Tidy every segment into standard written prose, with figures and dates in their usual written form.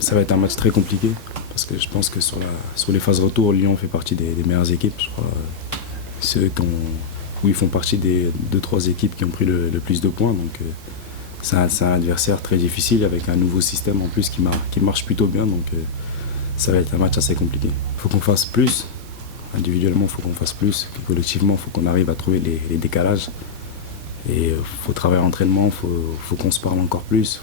Ça va être un match très compliqué parce que je pense que sur les phases retour, Lyon fait partie des meilleures équipes. Je crois, où ils font partie des deux trois équipes qui ont pris le plus de points. Donc c'est un adversaire très difficile avec un nouveau système en plus qui marche plutôt bien. Donc ça va être un match assez compliqué. Il faut qu'on fasse plus. Individuellement, il faut qu'on fasse plus. Puis collectivement, il faut qu'on arrive à trouver les décalages. Et il faut travailler à l'entraînement, faut qu'on se parle encore plus.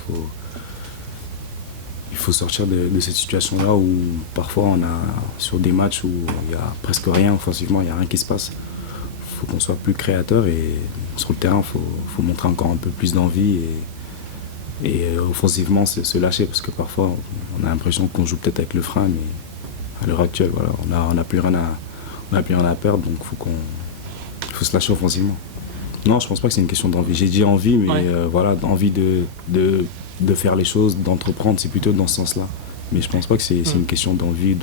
Il faut sortir de cette situation-là où parfois on a sur des matchs où il n'y a presque rien offensivement, il n'y a rien qui se passe. Il faut qu'on soit plus créateur et sur le terrain, il faut montrer encore un peu plus d'envie et offensivement se lâcher parce que parfois on a l'impression qu'on joue peut-être avec le frein, mais à l'heure actuelle, voilà, on n'a plus rien à perdre, donc il faut se lâcher offensivement. Non, je pense pas que c'est une question d'envie. J'ai dit envie, mais Ouais. voilà, envie de faire les choses, d'entreprendre, c'est plutôt dans ce sens-là. Mais je pense pas que c'est une question d'envie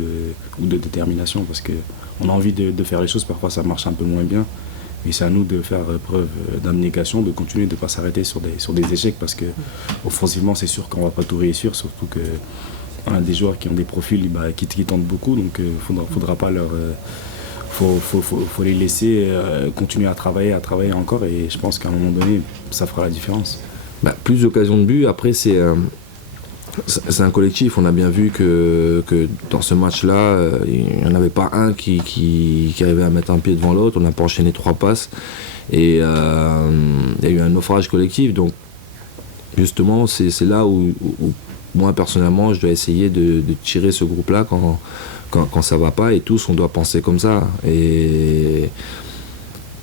ou de détermination, parce qu'on a envie de faire les choses, parfois ça marche un peu moins bien. Mais c'est à nous de faire preuve d'abnégation, de continuer, de ne pas s'arrêter sur des échecs, parce que offensivement, c'est sûr qu'on ne va pas tout réussir, surtout qu'on a des joueurs qui ont des profils qui tentent beaucoup, donc il ne faudra pas leur... faut les laisser continuer à travailler encore, et je pense qu'à un moment donné, ça fera la différence. Bah, plus d'occasions de but, après c'est un collectif. On a bien vu que dans ce match-là, il n'y en avait pas un qui arrivait à mettre un pied devant l'autre. On n'a pas enchaîné 3 passes et il y a eu un naufrage collectif. Donc justement, c'est là où moi personnellement, je dois essayer de tirer ce groupe-là quand ça va pas, et tous on doit penser comme ça. Et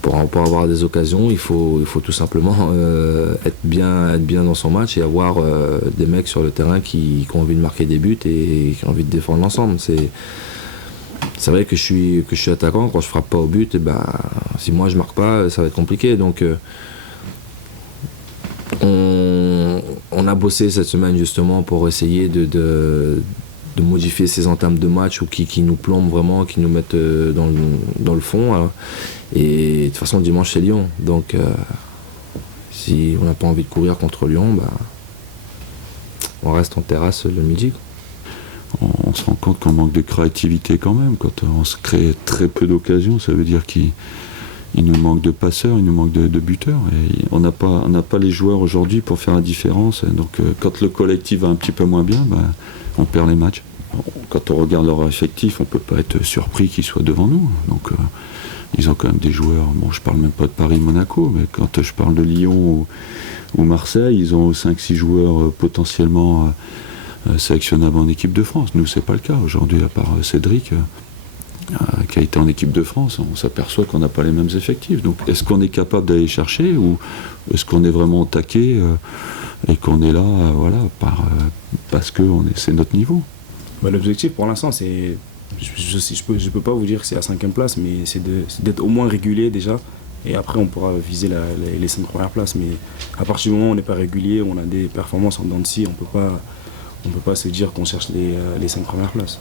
pour avoir des occasions, il faut tout simplement être bien dans son match et avoir des mecs sur le terrain qui ont envie de marquer des buts et qui ont envie de défendre l'ensemble. C'est vrai que je suis attaquant, quand je frappe pas au but, et ben, si moi je marque pas, ça va être compliqué. Donc on a bossé cette semaine justement pour essayer de modifier ces entames de match ou qui nous plombent vraiment, qui nous mettent dans le fond. Hein. Et de toute façon, dimanche, c'est Lyon. Donc, si on n'a pas envie de courir contre Lyon, bah, on reste en terrasse le midi. On se rend compte qu'on manque de créativité quand même. Quand on se crée très peu d'occasions, ça veut dire qu'il nous manque de passeurs, il nous manque de buteurs. Et on n'a pas les joueurs aujourd'hui pour faire la différence. Donc, quand le collectif va un petit peu moins bien, bah, on perd les matchs. Quand on regarde leur effectif, on ne peut pas être surpris qu'ils soient devant nous. Donc, ils ont quand même des joueurs, bon, je parle même pas de Paris-Monaco, mais quand je parle de Lyon ou Marseille, ils ont 5-6 joueurs potentiellement sélectionnables en équipe de France. Nous, c'est pas le cas. Aujourd'hui, à part Cédric, qui a été en équipe de France, on s'aperçoit qu'on n'a pas les mêmes effectifs. Donc, est-ce qu'on est capable d'aller chercher, ou est-ce qu'on est vraiment au taquet et qu'on est là parce que c'est notre niveau? L'objectif pour l'instant, c'est... Je peux pas vous dire que c'est la 5e place, mais c'est d'être au moins régulier déjà. Et après, on pourra viser les 5 premières places. Mais à partir du moment où on n'est pas régulier, on a des performances en dents de scie, on peut pas se dire qu'on cherche les 5 premières places.